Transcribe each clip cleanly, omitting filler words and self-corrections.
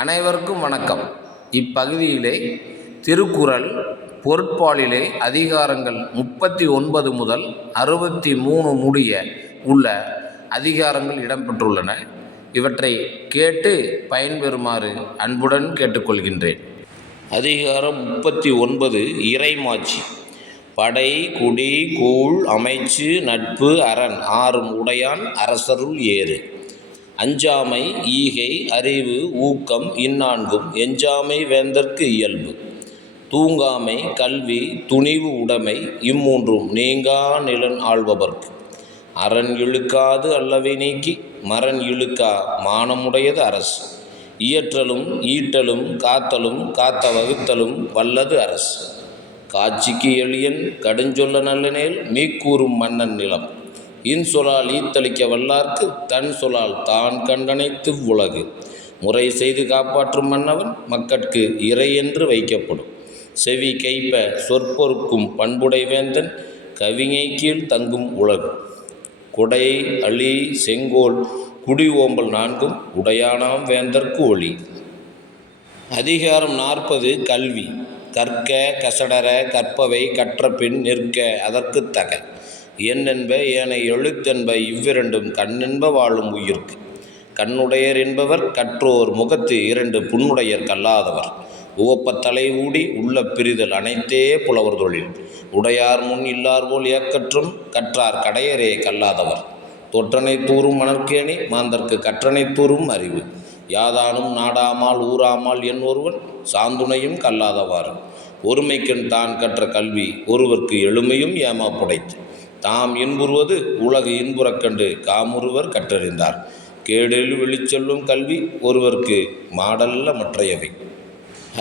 அனைவருக்கும் வணக்கம். இப்பகுதியிலே திருக்குறள் பொருட்பாலிலே அதிகாரங்கள் 39 முதல் 63 முடிய உள்ள அதிகாரங்கள் இடம்பெற்றுள்ளன. இவற்றை கேட்டு பயன்பெறுமாறு அன்புடன் கேட்டுக்கொள்கின்றேன். அதிகாரம் 39 இறைமாட்சி. படை, குடி, கூழ், அமைச்சு, நட்பு, அரண் ஆறும் உடையான் அரசருள் ஏறு. அஞ்சாமை, ஈகை, அறிவு, ஊக்கம் இந்நான்கும் எஞ்சாமை வேந்தற்கு இயல்பு. தூங்காமை, கல்வி, துணிவு, உடைமை இம்மூன்றும் நீங்கா நிலன் ஆள்பவர்க்கு. அரண் இழுக்காது அல்லவை நீக்கி மரண் இழுக்கா மானமுடையது அரசு. இயற்றலும் ஈட்டலும் காத்தலும் காத்த வகுத்தலும் வல்லது அரசு. காட்சிக்கு எளியன் கடுஞ்சொல்ல நல்லனேல் மீக்கூறும் மன்னன் நிலம். இன்சொலால் ஈத்தளிக்க வல்லார்க்கு தன் சொலால் தான் கண்டனைத்து உலகு. முறை செய்து காப்பாற்றும் மன்னவன் மக்கட்கு இறை என்று வைக்கப்படும். செவி கைப்ப சொற்பொருக்கும் பண்புடை வேந்தன் கவிஞை கீழ் தங்கும் உலகு. குடை, அழி, செங்கோல், குடி ஓம்பல் நான்கும் உடையானாம் வேந்தற்கு ஒளி. அதிகாரம் 40 கல்வி. கற்க கசடர கற்பவை கற்ற பின் நிற்க அதற்கு தக. எண்ணென்ப ஏனை எழுத்தென்ப இவ்விரண்டும் கண்ணென்ப வாழும் உயிர்க்கு. கண்ணுடையர் என்பவர் கற்றோர் முகத்து 2 புண்ணுடையர் கல்லாதவர். உவப்ப தலை ஊடி உள்ள பிரிதல் அனைத்தே புலவர் தொழில். உடையார் முன் இல்லார் போல் ஏக்கற்றும் கற்றார் கடையரே கல்லாதவர். தொற்றனை தூறும் மணற்கேணி மாந்தர்க்கு கற்றனை தூறும் அறிவு. யாதானும் நாடாமால் ஊராமால் என் ஒருவன் சாந்துணையும் கல்லாதவாறு. ஒருமைக்கண் தான் கற்ற கல்வி ஒருவர்க்கு எழுமையும் ஏமா புடைத்து. தாம் இன்புறுவது உலகு இன்புறக் கண்டு காமுறுவர் கற்றறிந்தார். கேடில் வெளிச்செல்லும் கல்வி ஒருவர்க்கு மாடல்ல மற்றையவை.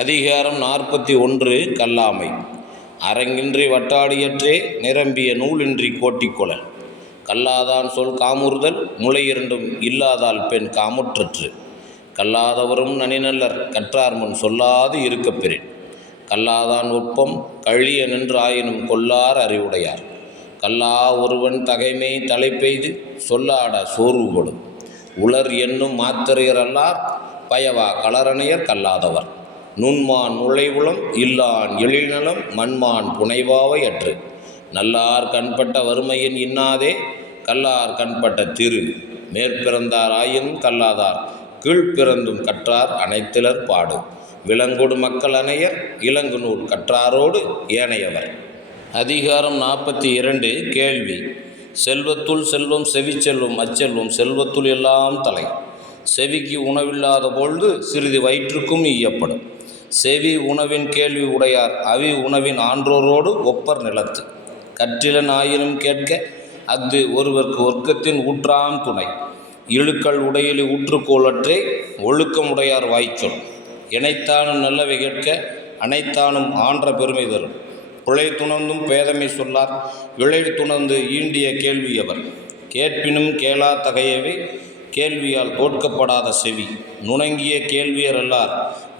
அதிகாரம் 41 கல்லாமை. அரங்கின்றி வட்டாடியற்றே நிரம்பிய நூலின்றி கோட்டிக்கொளல். கல்லாதான் சொல் காமுறுதல் முளை இரண்டும் இல்லாதால் பெண் காமுற்றற்று. கல்லாதவரும் நனிநல்லர் கற்றார் முன் சொல்லாது இருக்கப் பெறின். கல்லாதான் ஒப்பம் கழிய நின்று ஆயினும் கொல்லார் அறிவுடையார். கல்லா ஒருவன் தகைமை தலைப்பெய்து சொல்லாட சோர்வுபடும். உலர் என்னும் மாத்திரையரல்லார் பயவா களரணையர் கல்லாதவர். நுண்மான் நுழைவுளம் இல்லான் எழில்நலம் மண்மான் புனைவாவை அற்று. நல்லார் கண்பட்ட வறுமையின் இன்னாதே கல்லார் கண்பட்ட திரு. மேற்பிறந்தார் ஆயினும் கல்லாதார் கீழ்ப்பிறந்தும் கற்றார் அனைத்திலர் பாடு. விலங்கொடு மக்கள் அனையர் இலங்கு நூல் கற்றாரோடு ஏனையவர். அதிகாரம் 42 கேள்வி. செல்வத்துள் செல்வம் செவிச்செல்வம் அச்செல்வம் செல்வத்துள் எல்லாம் தலை. செவிக்கு உணவில்லாத பொழுது சிறிது வயிற்றுக்கும் ஈயப்படும். செவி உணவின் கேள்வி உடையார் அவி உணவின் ஆன்றோரோடு ஒப்பர் நிலத்து. கற்றிலன் ஆயினும் கேட்க அஃது ஒருவர்க்கு ஒர்க்கத்தின் ஊற்றாம் துணை. இழுக்கள் உடையிலி ஊற்றுக்கோளற்றே ஒழுக்கம் உடையார் வாய்ச்சொல். இணைத்தானும் நல்லவை கேட்க அனைத்தானும் ஆன்ற பெருமை தரும். பிழை துணர்ந்தும் பேதமை சொல்லார் இழை துணர்ந்து ஈண்டிய கேள்வியவர். கேட்பினும் கேளா தகையவை கேள்வியால் தோற்கப்படாத செவி. நுணங்கிய கேள்வியர் அல்லார்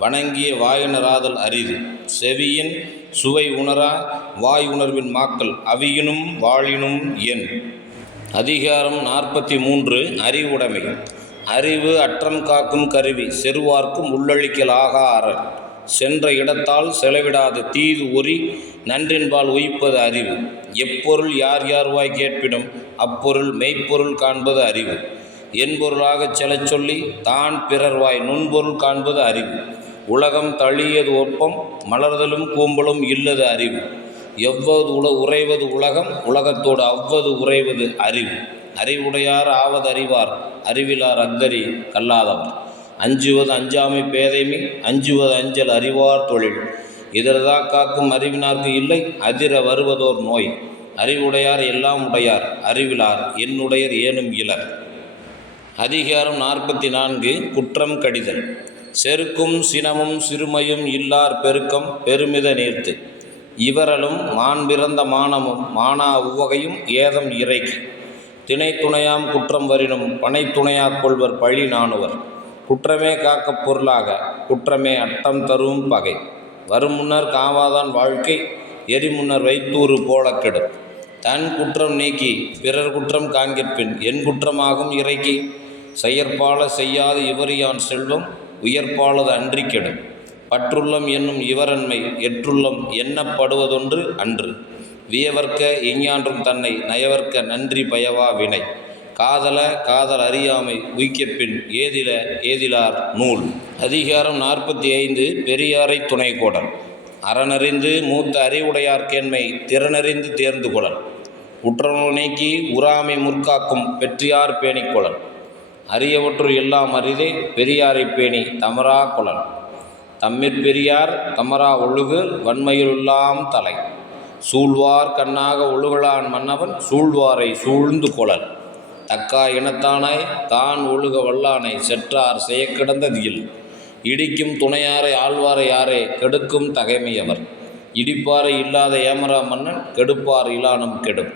வணங்கிய வாயுணராதல் அரிது. செவியின் சுவை உணரா வாய் உணர்வின் மாக்கள் அவியினும் வாழினும் என். அதிகாரம் 43 அறிவுடைமை. அறிவு அற்றம் காக்கும் கருவி செருவார்க்கும் உள்ளழிக்கல் ஆகா அரண். சென்ற இடத்தால் செலவிடாது தீது ஒரி நன்றின்பால் உயிப்பது அறிவு. எப்பொருள் யார் யார்வாய் கேட்பினும் அப்பொருள் மெய்ப்பொருள் காண்பது அறிவு. என்பொருளாகச் செலச் சொல்லி தான் பிறர்வாய் நுண்பொருள் காண்பது அறிவு. உலகம் தழியது ஒப்பம் மலர்தலும் கூம்பலும் இல்லது அறிவு. எவ்வது உறைவது உலகம் உலகத்தோடு அவ்வது உறைவது அறிவு. அறிவுடையார் ஆவது அறிவார் அறிவிலார் அக்தரி கல்லாதவர். அஞ்சுவது அஞ்சாமை பேதைமை அஞ்சுவது அஞ்சல் அறிவார் தொழில். இதரதா காக்கும் அறிவினார்க்கு இல்லை அதிர வருவதோர் நோய். அறிவுடையார் எல்லாம் உடையார் அறிவிலார் என்னுடையர் ஏனும் இலர். அதிகாரம் 44 குற்றம் கடிதல். செருக்கும் சினமும் சிறுமையும் இல்லார் பெருக்கம் பெருமித நீர்த்து. இவரலும் மாண்பிறந்த மானமும் மானா உவகையும் ஏதம் இறைக்கு. திணை துணையாம் குற்றம் வரினும் பனை துணையாக் கொள்வர் பழி நாணுவர். குற்றமே காக்கப் பொருளாக குற்றமே அட்டம் தரும் பகை. வரும் முன்னர் காவாதான் வாழ்க்கை எரிமுன்னர் வைத்தூறு போல கெடும். தன் குற்றம் நீக்கி பிறர் குற்றம் காண்கிற்பின் என் குற்றமாகும் இறைக்கி. செயற்பால செய்யாது இவரியான் செல்வம் உயர்ப்பாளது அன்றி கெடும். பற்றுள்ளம் என்னும் இவரன்மை எற்றுள்ளம் எண்ணப்படுவதொன்று அன்று. வியவர்க்க எஞ்ஞான்றும் தன்னை நயவர்க்க நன்றி பயவா வினை. காதல காதல் அறியாமை உய்க்கப்பின் ஏதில ஏதிலார் நூல். அதிகாரம் 45. பெரியாரை துணை கோடல். அறனறிந்து மூத்த அறிவுடையார்க்கேண்மை திறனறிந்து தேர்ந்து கொளல். உற்றநூல் நீக்கி உறாமை முற்காக்கும் பெற்றியார் பேணிக்கொளல். அரியவற்றுள் எல்லாம் அரிதே பெரியாரை பேணி தமரா கொளல். தம்மிற் தமரா ஒழுகு வன்மையுள்ளாம் தலை. சூழ்வார் கண்ணாக ஒழுகலான் மன்னவன் சூழ்வாரை சூழ்ந்து கொளல். தக்கா இனத்தானாய் தான் ஒழுக வல்லானை செற்றார் செயக்கிடந்ததியில். இடிக்கும் துணையாரை ஆழ்வாரை யாரே கெடுக்கும் தகைமையவர். இடிப்பாரை இல்லாத ஏமரா மன்னன் கெடுப்பார் இலானும் கெடும்.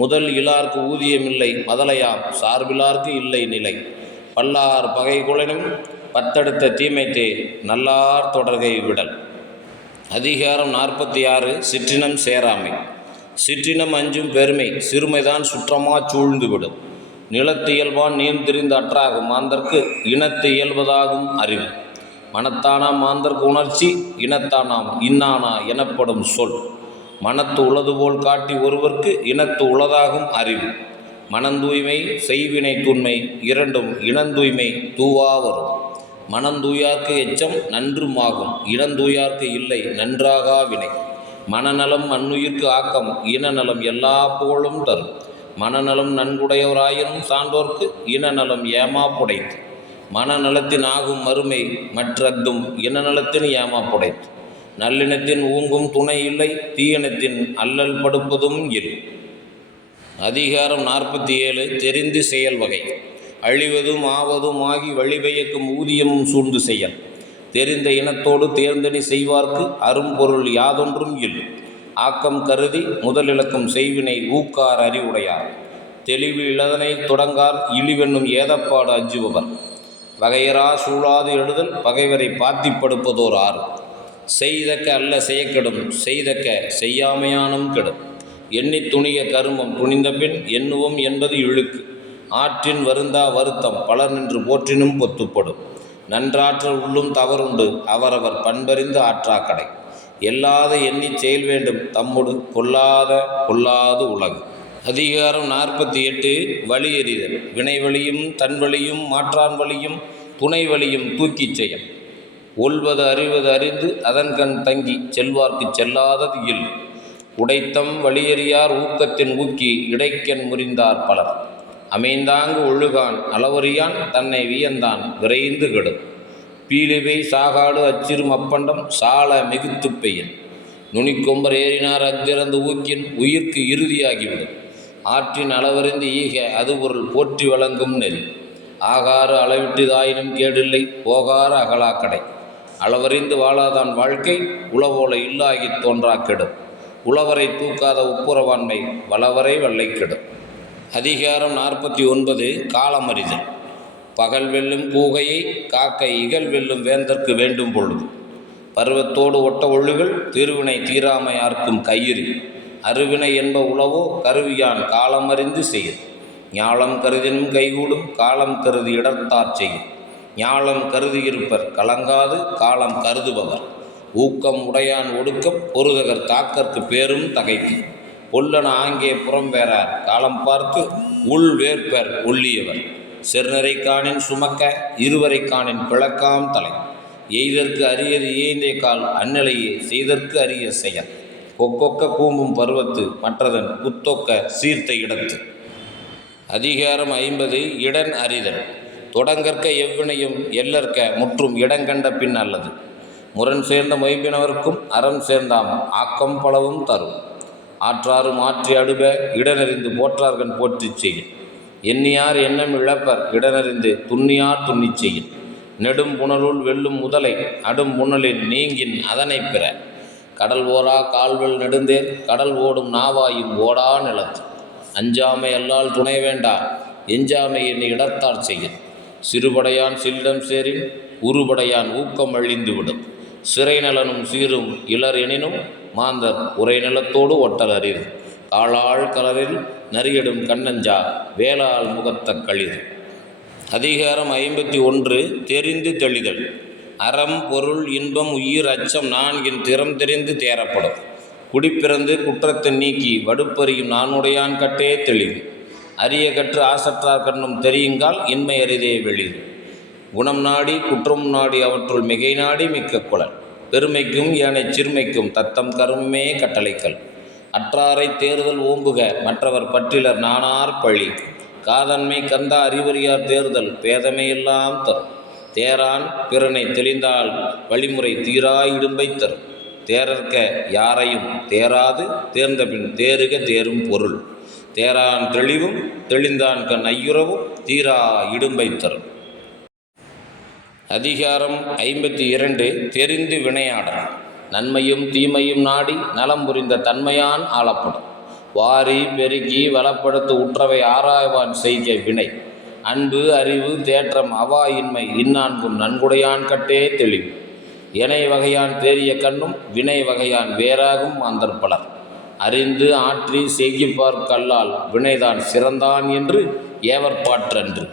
முதல் இலார்க்கு ஊதியமில்லை மதலையாம் சார்பிலார்க்கு இல்லை நிலை. பல்லார் பகை குலனும் பத்தெடுத்த தீமைத்தே நல்லார் தொடர்கை விடல். அதிகாரம் 46. சிற்றினம் சேராமை. சிற்றினம் அஞ்சும் பெருமை சிறுமைதான் சுற்றமா சூழ்ந்து விடும். நிலத்து இயல்பான் நீர்ந்திரிந்து அற்றாகும் மாந்தர்க்கு இனத்து இயல்பதாகும் அறிவு. மனத்தானாம் மாந்தர்க்கு உணர்ச்சி இனத்தானாம் இன்னானா எனப்படும் சொல். மனத்து உளது போல் காட்டி ஒருவர்க்கு இனத்து உளதாகும் அறிவு. மனந்தூய்மை செய்வினை தூய்மை இரண்டும் இனந்தூய்மை தூவா வரும். மனந்தூயார்க்கு எச்சம் நன்றுமாகும் இனந்தூயார்க்கு இல்லை நன்றாகா வினை. மனநலம் மண்ணுயிர்க்கு ஆக்கம் இனநலம் எல்லா புகழும் தரும். மனநலம் நன்குடையவராயினும் சான்றோர்க்கு இனநலம் ஏமா புடைத்து. மனநலத்தின் ஆகும் மறுமை மற்றதும் இனநலத்தின் ஏமா புடைத்து. நல்லினத்தின் ஊங்கும் துணை இல்லை தீயினத்தின் அல்லல் படுப்பதும் இல். அதிகாரம் 47. தெரிந்து செயல் வகை. அழிவதும் ஆவதும் ஆகி வழிபயக்கும் ஊதியமும் சூழ்ந்து செயல். தெரிந்த இனத்தோடு தேர்ந்தனி செய்வார்க்கு அரும்பொருள் யாதொன்றும் இல். ஆக்கம் கருதி முதலிழக்கும் செய்வினை ஊக்கார் அறிவுடையார். தெளிவு இளதனை தொடங்கார் இழிவென்னும் ஏதப்பாடு அஞ்சுபவர். வகையரா சூழாது எழுதல் பகைவரை பாத்திப்படுப்பதோர் ஆறு. செய்தக்க அல்ல செய்யக்கெடும் செய்தக்க செய்யாமையானும் கெடும். எண்ணி துணிய கருமம் துணிந்த பின் எண்ணுவோம் என்பது இழுக்கு. ஆற்றின் வருந்தா வருத்தம் பலர் நின்று போற்றினும் பொத்துப்படும். நன்றாற்றல் உள்ளும் தவறுண்டு அவரவர் பண்பறிந்து ஆற்றாக்கடை. எல்லாத எண்ணி செயல் வேண்டும் தம்முடு கொல்லாது உலகு. அதிகாரம் 48. வழி எறிதல். வினை வழியும் தன் வழியும் மாற்றான் வழியும் துணை வழியும் தூக்கிச் செயல். ஒல்வது அறிவது அறிந்து அதன்கண் தங்கி செல்வார்க்கு செல்லாதது இல். உடைத்தம் வழியறியார் ஊக்கத்தின் ஊக்கி இடைக்கண் முறிந்தார் பலர். அமைந்தாங்கு ஒழுகான் அளவறியான் தன்னை வியந்தான் விரைந்து கெடும். பீலிவை சாகாடு அச்சிறும் அப்பண்டம் சால மிகுத்து பெய்யல். நுனிக்கொம்பர் ஏறினார் அச்சிறந்து ஊக்கின் உயிர்க்கு இறுதியாகிவிடும். ஆற்றின் அளவறிந்து ஈக அது பொருள் போற்றி வழங்கும் நெறி. ஆகாறு அளவிட்டுதாயினும் கேடில்லை போகாறு அகலாக்கடை. அளவறிந்து வாழாதான் வாழ்க்கை உளவோல இல்லாகித் தோன்றா கெடும். உளவரை தூக்காத ஒப்புரவாண்மை வளவரை வெள்ளை கெடும். அதிகாரம் 49. காலமறிதல். பகல் வெல்லும் கூகையை காக்க இகல் வெல்லும் வேந்தற்கு வேண்டும் பொழுது. பருவத்தோடு ஒட்ட ஒழுகல் திருவினை தீராமையார்க்கும் கயிறு. அருவினை என்ப உளவோ கருவியான் காலமறிந்து செய்யும். ஞாலம் கருதினும் கைகூடும் காலம் கருதி இடர்த்தார் செய்யும். ஞாலம் கருதியிருப்பர் கலங்காது காலம் கருதுபவர். ஊக்கம் உடையான் ஒடுக்கம் பொருதகர் தாக்கற்கு பேரும் தகைக்கு. பொல்லன ஆங்கே புறம் வேறார் காலம் பார்த்து உள் வேற்பர் ஒல்லியவர். செர்நரை காணின் சுமக்க இருவரை காணின் பிளக்காம் தலை. எய்தற்கு அரியது ஏய்ந்தே கால் அந்நிலையே செய்தற்கு அரிய செயல். கொக்கொக்க கூம்பும் பருவத்து மற்றதன் குத்தொக்க சீர்த்த இடத்து. அதிகாரம் 50. இடன் அறிதல். தொடங்கற்க எவ்வினையும் எல்லற்க முற்றும் இடங்கண்ட பின் அல்லது. முரண் சேர்ந்த மொயம்பினவர்க்கும் அறம் சேர்ந்தாம் ஆக்கம் பலவும் தரும். ஆற்றாறு மாற்றி அடுப இடனறிந்து போற்றார்கன் போற்றிச் செய்யும். எண்ணியார் எண்ணம் இழப்பர் இடனறிந்து துண்ணியார் துண்ணிச் செய்யும். நெடும் புனலுள் வெல்லும் முதலை அடும் புனலில் நீங்கின் அதனை பெற. கடல் ஓரா கால்வெல் நெடுந்தேர் கடல் ஓடும் நாவாயும் ஓடா நிலத்து. அஞ்சாமை அல்லால் துணை வேண்டா எஞ்சாமை என்னை இடத்தார் செய்யும். சிறுபடையான் சில்லம் சேரின் உருபடையான் ஊக்கம் அழிந்துவிடும். சிறை நலனும் சீரும் இளர் எனினும் மாந்தர் உரை நிலத்தோடு ஒட்டல் அறிவு. காளாள் கலரில் நரியடும் கண்ணஞ்சா வேளாள் முகத்த களிது. அதிகாரம் 51 தெரிந்து தெளிதல். அறம், பொருள், இன்பம், உயிர், அச்சம் நான்கின் திறம் தெரிந்து தேரப்படும். குடிப்பிறந்து குற்றத்தை நீக்கி வடுப்பறியும் நானுடையான் கட்டே தெளிவு. அரிய கற்று ஆசற்றார் கண்ணும் தெரியுங்கால் இன்மை அரிதே வெளிது. குணம் நாடி குற்றம் நாடி அவற்றுள் மிகை நாடி மிக்க குழல். பெருமைக்கும் ஏனைச் சிறுமைக்கும் தத்தம் கருமே கட்டளைக்கல். அற்றாரை தேர்தல் ஓம்புக மற்றவர் பற்றிலர் நானார் பழி. காதன்மை கந்தா அறிவறியார் தேர்தல் பேதமையெல்லாம் தரும். தேரான் பிறனை தெளிந்தால் வழிமுறை தீராய் இடும்பை தரும். தேரற்க யாரையும் தேராது தேர்ந்தபின் தேறுக தேரும் பொருள். தேரான் தெளிவும் தெளிந்தான் கண் ஐயுறவும் தீரா இடும்பை தரும். அதிகாரம் 52 தெரிந்து வினையாடல். நன்மையும் தீமையும் நாடி நலம் புரிந்த தன்மையான் ஆளப்படும். வாரி பெருக்கி வளப்படுத்த உற்றவை ஆராய்வான் செய்க வினை. அன்பு, அறிவு, தேற்றம், அவாயின்மை இந்நான்கும் நன்குடையான் கட்டே தெளிவு. இணை வகையான் தேறிய கண்ணும் வினை வகையான் வேறாகும் மாந்தர் பலர். அறிந்து ஆற்றி செய்கிப்பார் கல்லால் வினைதான் சிறந்தான் என்று ஏவற்பாற்றன்று.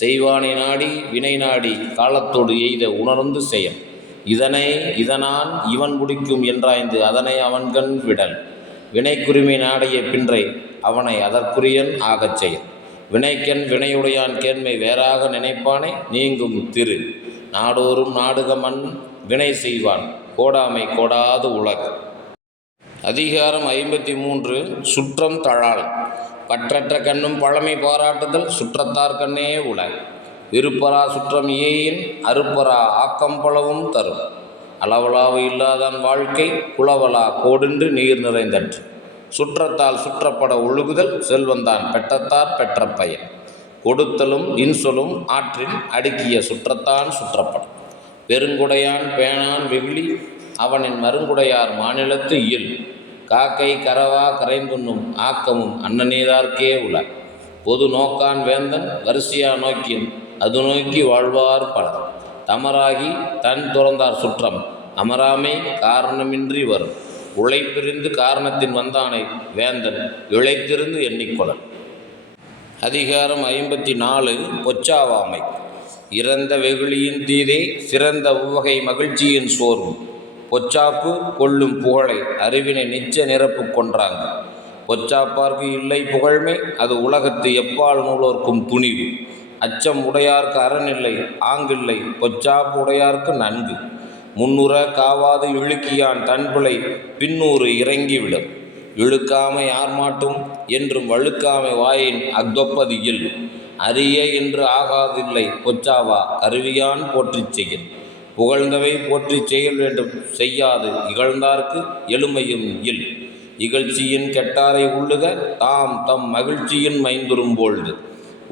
செய்வானை நாடி வினை நாடி காலத்தோடு எய்த உணர்ந்து செயல். இதனான் இவன் முடிக்கும் என்றாய்ந்து அதனை அவன்கண் விடல். வினைக்குரிமை நாடைய பின்றை அவனை அதற்குரியன் ஆகச் செயல். வினைக்கண் வினையுடையான் கேண்மை வேறாக நினைப்பானை நீங்கும் திரு. நாடோறும் நாடுக மண் வினை செய்வான் கோடாமை கோடாது உலகு. அதிகாரம் 53 சுற்றம் தழால். பற்றற்ற கண்ணும் பழமை பாராட்டுதல் சுற்றத்தார் கண்ணே உல. விருப்பரா சுற்றம் இயையின் அருப்பரா ஆக்கம் பலவும் தரும். அளவலாவு இல்லாதான் வாழ்க்கை குளவலா கோடின்று நீர் நிறைந்தற்று. சுற்றத்தால் சுற்றப்பட ஒழுகுதல் செல்வந்தான் பெற்றத்தார் பெற்ற பயன். கொடுத்தலும் இன்சொலும் ஆற்றின் அடுக்கிய சுற்றத்தான் சுற்றப்படும். பெருங்குடையான் பேணான் வெகுளி அவனின் மருங்குடையார் மாநிலத்து இயல். காக்கை கரவா கரைந்துண்ணும் ஆக்கமும் அன்னநீரார்க்கே உல. பொது நோக்கான் வேந்தன் வரிசையா நோக்கின் அது நோக்கி வாழ்வார் பலர். தமராகி தன் துறந்தார் சுற்றம் அமராமை காரணமின்றி வரும். உழைப்பிருந்து காரணத்தின் வந்தானை வேந்தன் இழைத்திருந்து எண்ணிக்கொள்ளல். அதிகாரம் 54 பொச்சாவாமை. இறந்த வெகுளியின் தீதே சிறந்த உவகை மகிழ்ச்சியின் சோர்வு. பொச்சாப்பு கொள்ளும் புகழை அறிவினை நிச்ச நிரப்பு கொன்றாங்க. பொச்சாப்பார்க்கு இல்லை புகழ்மை அது உலகத்து எப்பால் நூலோர்க்கும் துணிவு. அச்சம் உடையார்க்கு அறனில்லை ஆங்கில்லை பொச்சாப்பு உடையார்க்கு நன்கு. முன்னுற காவாது இழுக்கியான் தன்பிழை பின்னூறு இறங்கிவிடும். இழுக்காமை யார் மாட்டும் என்றும் வழுக்காமை வாயின் அக்தொப்பது இல். அரிய என்று ஆகாதில்லை பொச்சாவா கருவியான் போற்றிச் செய்யல். புகழ்ந்தவை போற்றிச் செயல் வேண்டும் செய்யாது இகழ்ந்தார்க்கு எழுமையும் இல். இகழ்ச்சியின் கெட்டாரை உள்ளுக தாம் தம் மகிழ்ச்சியின் மைந்துரும் போழ்து.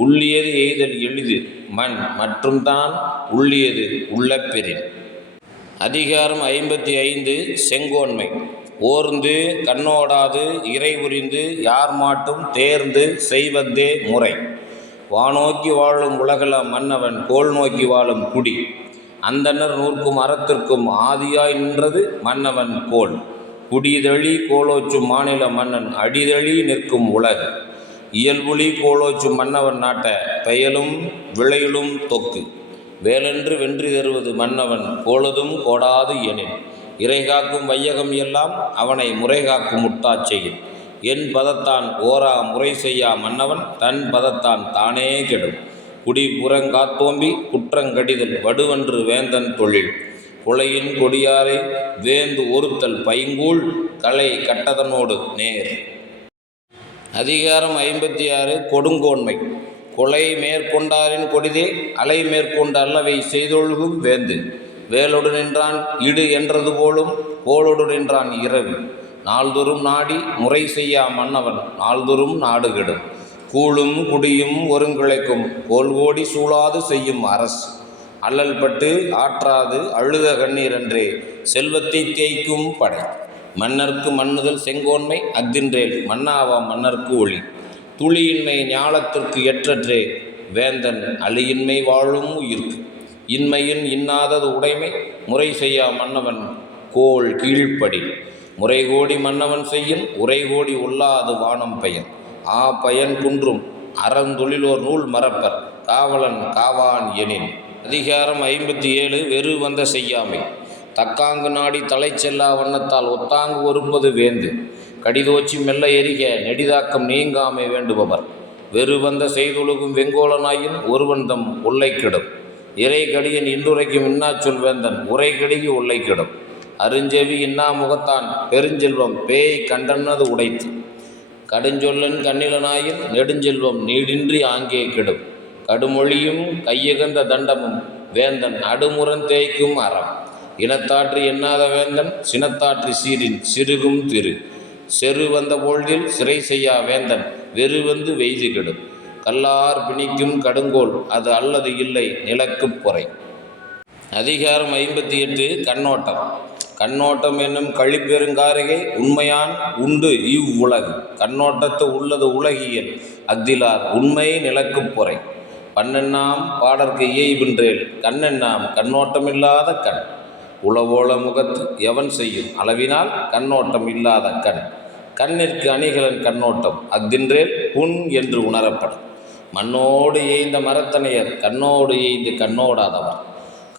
உள்ளியது எய்தல் எளிது மண் மற்றும் தான் உள்ளியது உள்ள பெறின். அதிகாரம் 55 செங்கோன்மை. ஓர்ந்து கண்ணோடாது இறை புரிந்து யார் மாட்டும் தேர்ந்து செய்வதே முறை. வானோக்கி வாழும் உலகள மன்னவன் கோல் நோக்கி வாழும் குடி. அந்தனர் நூற்கும் அறத்திற்கும் ஆதியாய் நின்றது மன்னவன் கோல். குடிதழி கோலோச்சும் மாநில மன்னன் அடிதழி நிற்கும் உலகு. இயல்புலி கோலோச்சும் மன்னவன் நாட்ட பெயலும் விளையிலும் தொக்கு. வேலென்று வென்றி தருவது மன்னவன் கோலதும் கோடாது எனின். இறைகாக்கும் வையகம் எல்லாம் அவனை முறைகாக்கும் முட்டாச் செய்யும். என் பதத்தான் ஓரா முறை செய்யா மன்னவன் தன் பதத்தான் தானே கெடும். குடி புறங்காத்தோம்பி குற்றங்கடிதல் வடுவன்று வேந்தன் தொழில். குலையின் கொடியாரை வேந்து ஒருத்தல் பைங்கூழ் கலை கட்டதனோடு நேர். அதிகாரம் 56 கொடுங்கோன்மை. கொலை மேற்கொண்டாரின் கொடிதே அலை மேற்கொண்டு அல்லவை செய்தொழுகும் வேந்து. வேலொடு நின்றான் இடு என்றது போலும் கோளொடு நின்றான் இரவு. நாள்தொறும் நாடி முறை செய்யா மன்னவன் நாள்தொறும் நாடு கெடும். கூழும் குடியும் ஒருங்கிழைக்கும் கோல்கோடி சூழாது செய்யும் அரசு. அல்லல் பட்டு ஆற்றாது அழுத கண்ணீரன்றே செல்வத்தை தேய்க்கும் படை. மன்னர்க்கு மன்னுதல் செங்கோன்மை அஃதின்றேல் மன்னாவா மன்னர்க்கு ஒளி. துளியின்மை ஞாலத்திற்கு எற்றற்றே வேந்தன் அழியின்மை வாழும் உயிர்க்கு. இன்மையின் இன்னாதது உடைமை முறை செய்யா மன்னவன் கோள் கீழ்ப்படி. முறைகோடி மன்னவன் செய்யும் உரைகோடி உள்ளாது வானம் பயன். பயன் குன்றும் அறந்தொழிலோர் நூல் மறப்பர் காவலன் காவான் எனின். அதிகாரம் 57 வெறு வந்த செய்யாமை. தக்காங்கு நாடி தலை செல்லா வண்ணத்தால் ஒத்தாங்கு ஒருப்பது வேந்து. கடிதோச்சி மெல்ல எரிக நெடிதாக்கம் நீங்காமை வேண்டுபவர். வெறு வந்த செய்தொழுகும் வெங்கோலனாயின் ஒருவன்தம் உள்ளை கெடும். இறை கடியன் இன்றுரைக்கும் இன்னாச்சொல் வேந்தன் உரை கெடுகி உள்ளை கெடும். அருஞ்செவி இன்னா முகத்தான் பெருஞ்செல்வம் பேய் கண்டனது உடைத்து. கடுஞ்சொல்லன் கண்ணிலனாயின் நெடுஞ்செல்வம் நீடின்றி ஆங்கே கெடும். கடுமொழியும் கையகந்த தண்டமும் வேந்தன் அடுமுரன் தேய்க்கும் அறம். இனத்தாற்றி எண்ணாத வேந்தன் சினத்தாற்றி சீரின் சிறுகும் திரு. செரு வந்த பொழுதில் சிறை செய்யா வேந்தன் வெறு வந்து வெய்து கெடும். கல்லார் பிணிக்கும் கடுங்கோல் அது அல்லது இல்லை நிலக்குப் பொறை. அதிகாரம் 58 கண்ணோட்டம். கண்ணோட்டம் என்னும் கழிப்பெருங்காரிகை உண்மையான் உண்டு இவ்வுலகு. கண்ணோட்டத்து உள்ளது உலகியல் அஃதிலார் உண்மை நிலக்குப் பொறை. பண்ணெண்ணாம் பாடற்கு இயைபின்றேல் கண்ணெண்ணாம் கண்ணோட்டமில்லாத கண். உளவோள முகத்து எவன் செய்யும் அளவினால் கண்ணோட்டம் இல்லாத கண். கண்ணிற்கு அணிகலன் கண்ணோட்டம் அஃதின்றேல் புண் என்று உணரப்படும். மண்ணோடு எய்ந்த மரத்தனையர் கண்ணோடு எய்ந்து கண்ணோடாதவர்.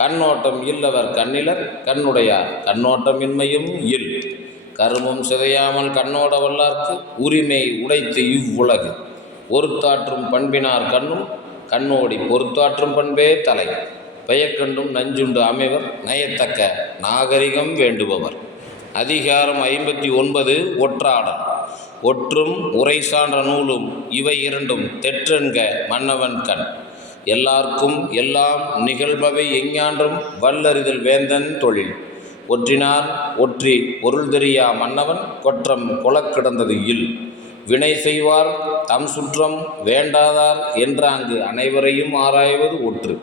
கண்ணோட்டம் இல்லவர் கண்ணிலர் கண்ணுடையார் கண்ணோட்டம் இன்மையும் இல். கருமம் சிதையாமல் கண்ணோட வல்லார்க்கு உரிமை உடைத்து இவ்வுலகு. ஒருத்தாற்றும் பண்பினார் கண்ணும் கண்ணோடி பொறுத்தாற்றும் பண்பே தலை. பெயக்கண்டும் நஞ்சுண்டு அமைவர் நயத்தக்க நாகரிகம் வேண்டுபவர். அதிகாரம் 59 ஒற்றாடல். ஒற்றும் உரை சான்ற நூலும் இவை இரண்டும் தெற்றென்க மன்னவன் கண். எல்லார்க்கும் எல்லாம் நிகழ்பவை எஞ்ஞான்றும் வல்லறிதல் வேந்தன் தொழில். ஒற்றினார் ஒற்றி பொருள் தெரியா மன்னவன் கொற்றம் கொலக்கிடந்தது இல். வினை செய்வார் தம் சுற்றம் வேண்டாதார் என்றாங்கு அனைவரையும் ஆராய்வது ஒற்று.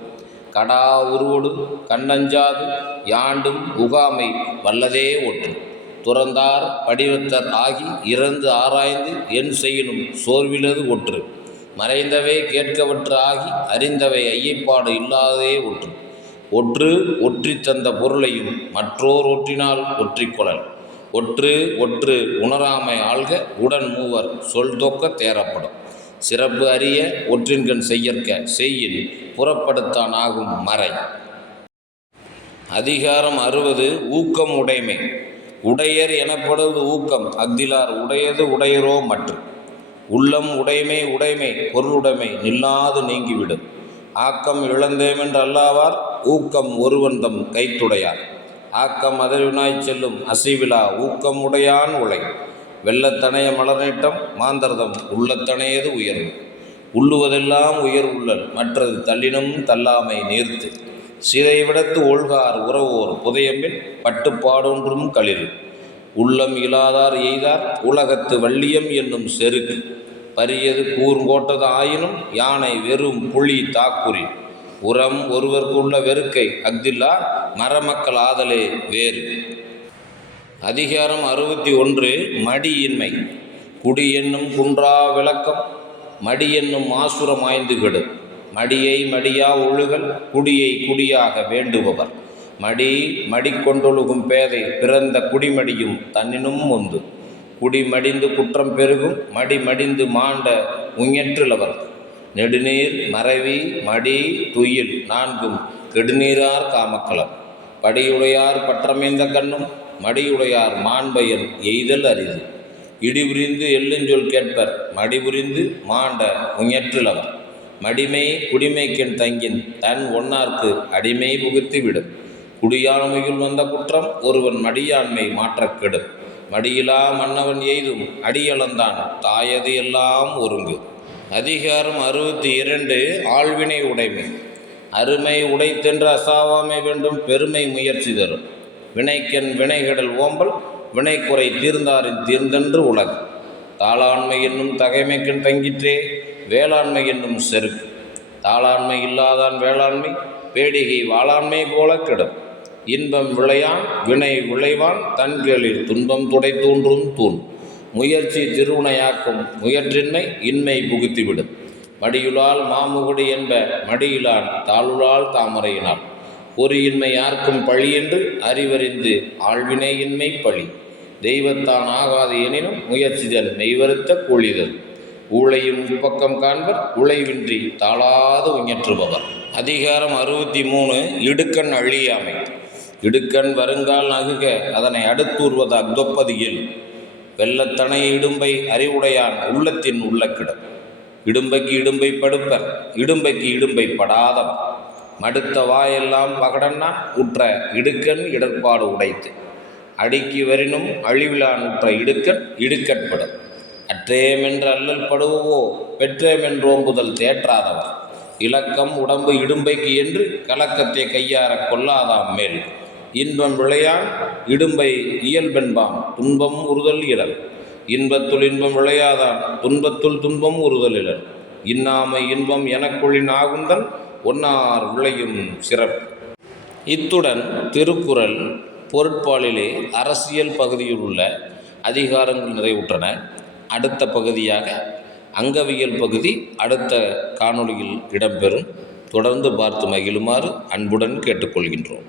கடா உருவொடு கண்ணஞ்சாது யாண்டும் உகாமை வல்லதே ஒற்று. துறந்தார் படிவத்தர் ஆகி இறந்து ஆராய்ந்து என் செய்யினும் சோர்விலது ஒற்று. மறைந்தவை கேட்கவற்று ஆகி அறிந்தவை ஐயப்பாடு இல்லாதே ஒற்று. ஒற்று ஒற்றி தந்த பொருளையும் மற்றோர் ஒற்றினால் ஒற்றிக்கொள்ளல். ஒற்று ஒற்று உணராமை ஆள்க உடன் மூவர் சொல் தொக்க தேரப்படும். சிறப்பு அறிய ஒற்றின்கண் செய்யற்க செய்யின் புறப்படுத்தான் ஆகும் மறை. அதிகாரம் 60 ஊக்கம் உடைமை. உடையர் எனப்படுவது ஊக்கம் அஃதிலார் உடையது உடையரோ மற்று. உள்ளம் உடைமை உடைமை பொருளுடைமை நில்லாது நீங்கிவிடும். ஆக்கம் இழந்தேமென்று அல்லாவார் ஊக்கம் ஒருவன்தம் கைத்துடையார். ஆக்கம் அதர்வினாய்ச் செல்லும் அசைவிலா ஊக்கம் உடையான் உலை. வெள்ளத்தனைய மலர்நீட்டம் மாந்தர்தம் உள்ளத்தனையது உயர்வு. உள்ளுவதெல்லாம் உயர் உள்ளல் மற்றது தள்ளினும் தள்ளாமை நீர்த்து. சிறைவிடத்து ஒழ்கார் உறவோர் புதையம்பில் பட்டுப்பாடொன்றும் களிறு. உள்ளம் இலாதார் எய்தார் உலகத்து வள்ளியம் என்னும் செருக்கு. பரியது கூர்ங்கோட்டது ஆயினும் யானை வெறும் புலி தாக்குறி. உரம் ஒருவர்க்குள்ள வெறுக்கை அஃதில்லார் மரமக்கள் ஆதலே வேறு. அதிகாரம் 61 மடியின்மை. குடி என்னும் குன்றா விளக்கம் மடி என்னும் ஆசுரம் ஆய்ந்து கெடும். மடியை மடியா ஒழுகல் குடியை குடியாக வேண்டுபவர். மடி மடிக்கொண்டொழுகும் பேதை பிறந்த குடிமடியும் தன்னினும் ஒந்து. குடி மடிந்து குற்றம் பெருகும் மடி மடிந்து மாண்ட முயற்றிலவர். நெடுநீர் மறைவி மடி துயில் நான்கும் கெடுநீரார் காமக்கலம். படியுடையார் பற்றமைந்த கண்ணும் மடியுடையார் மாண்பயன் எய்தல் அரிது. இடிபுரிந்து எள்ளுஞ்சொல் கேட்பர் மடிபுரிந்து மாண்ட முயற்றிலவர். மடிமை குடிமைக்கென் தங்கின் தன் ஒன்னார்க்கு அடிமை புகுத்திவிடும். குடியாண்மையுள் வந்த குற்றம் ஒருவன் மடியாண்மை மாற்றக் கெடும். மடியிலா மன்னவன் எய்தும் அடியளந்தான் தாயது எல்லாம் ஒருங்கு. அதிகாரம் 62 ஆழ்வினை உடைமை. அருமை உடைத்தென்று அசாவாமை வேண்டும் பெருமை முயற்சி தரும். வினைக்கென் வினைகடல் ஓம்பல் வினைக்குறை தீர்ந்தாரின் தீர்ந்தென்று உலகு. தாளாண்மை என்னும் தகைமைக்கென் தங்கிற்றே வேளாண்மை என்னும் செருக்கு. தாளாண்மை இல்லாதான் வேளாண்மை பேடிகை வாளாண்மை போல கெடும். இன்பம் விளையான் வினை விளைவான் தன்களில் துன்பம் துடை தூன்றும் தூண். முயற்சி திருவுணையாக்கும் முயற்றின்மை இன்மை புகுத்திவிடும். மடியுளால் மாமுகுடி என்ப மடியிலான் தாளுளால் தாமரையினாள். பொறியின்மை யார்க்கும் பழியென்று அறிவறிந்து ஆழ்வினை இன்மை பழி. தெய்வத்தான் ஆகாது எனினும் முயற்சிதல் மெய்வருத்த கூழிதல். ஊழையும் உப்பக்கம் காண்பர் உழைவின்றி தாளாது உயற்றுபவர். அதிகாரம் 63 இடுக்கண் அழியாமை. இடுக்கண் வருங்கால் நகுக அதனை அடுத்தூர்வது அக்தொப்பதியில் வெள்ளத்தனை இடும்பை அறிவுடையான் உள்ளத்தின் உள்ளக்கிடம். இடும்பைக்கு இடும்பை படுப்பர் இடும்பைக்கு இடும்பை படாதவர். மடுத்த வாயெல்லாம் பகடன்னா உற்ற இடுக்கண் இடர்பாடு உடைத்து அடிக்கி வரினும் அழிவிலான் உற்ற இடுக்கண் இடுக்கட்படும். அற்றேமென்று அல்லல் படுவோ பெற்றேமென்றோம்புதல் தேற்றாதவர். இலக்கம் உடம்பு இடும்பைக்கு என்று கலக்கத்தை கையாற கொள்ளாதாம் மேல். இன்பம் விளையான் இடும்பை இயல்பென்பாம் துன்பம் உறுதல் இலர். இன்பத்துள் இன்பம் விளையாதான் துன்பத்துள் துன்பம் உறுதல் இலர். இன்னாமை இன்பம் எனக்குள்ளின் ஆகுந்தன் ஒன்னார் விளையும் சிறப்பு. இத்துடன் திருக்குறள் பொருட்பாலிலே அரசியல் பகுதியில் உள்ள அதிகாரங்கள் நிறைவுற்றன. அடுத்த பகுதியாக அங்கவியல் பகுதி அடுத்த காணொளியில் இடம்பெறும். தொடர்ந்து பார்த்து மகிழுமாறு அன்புடன் கேட்டுக்கொள்கின்றோம்.